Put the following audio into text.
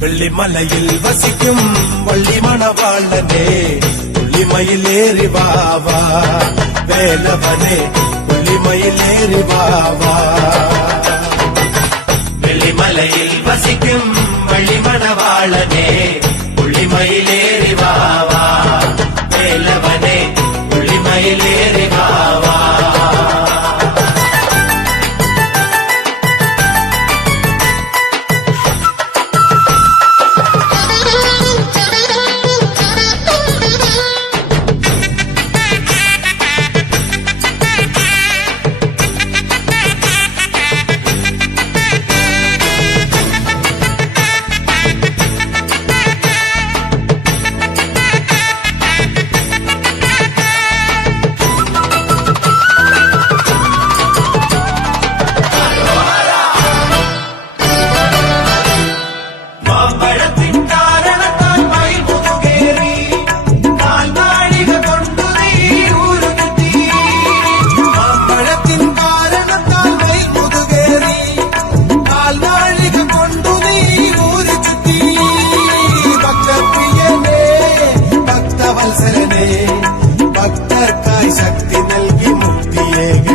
வெள்ளிமலையில் வசிக்கும் வள்ளி மணவாளனே புள்ளிமயில் ஏறி வாவா வேலவனே புள்ளிமயில் ஏறி வாவா. வெள்ளிமலையில் வசிக்கும் வள்ளி மணவாளனே புள்ளிமயில் ஏறி வாவா வேலவனே புள்ளிமயில் ஏறி வாவா. ഭക്തർക്കായി ശക്തി നൽകി മുക്തിയേകി